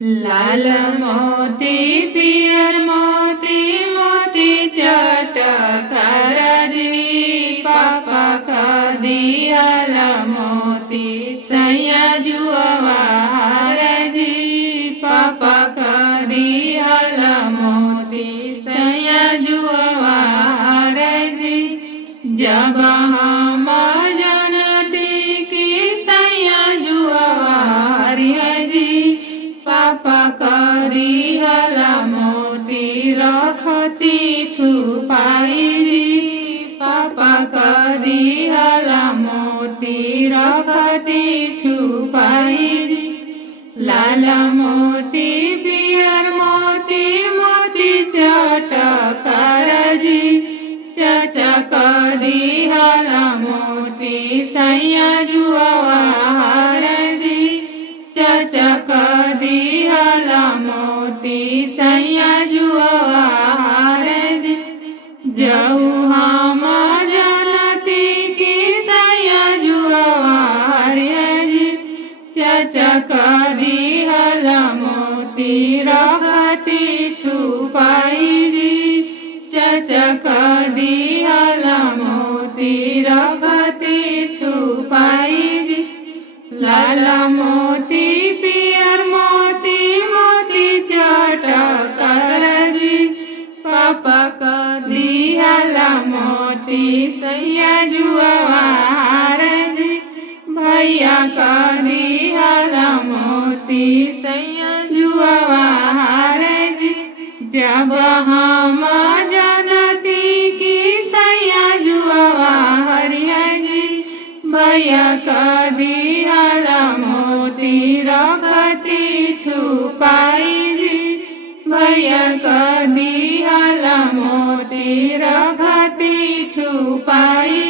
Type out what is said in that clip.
लाल मोती पियर मोती मोती चटकार जी पापा खदियाल मोती सैया जुआवार जी पापा खदियाल मोती सैया जुआवार जी जब हम जनती की सैया जुआवार जी पापा करिहल मोती रखती छुपाई जी पापा करिहल मोती रखती छुपाई जी लाल मोती पियर मोती मोती चटकार जी चाचा करिहल मोती सैया जुआवार जी चाचा कदिहल मोती सैया जुआवार जी जाऊ हम जनती की सैया जुआवार जी चाचा कदिहल मोती रखती छुपाई जी चाचा कदिहल मोती रखती छुपाई जी लाल मोती पियर मोती मोती चटकार जी पापा कदिहल मोती सैया जुआवार जी भैया कदिहल मोती सैया जुआवार जी जब हम जनती की सैया जुआवार जी भैया कदिहल मोती रखती छुपाई जी भैया कदिहल मोती रखती छुपाई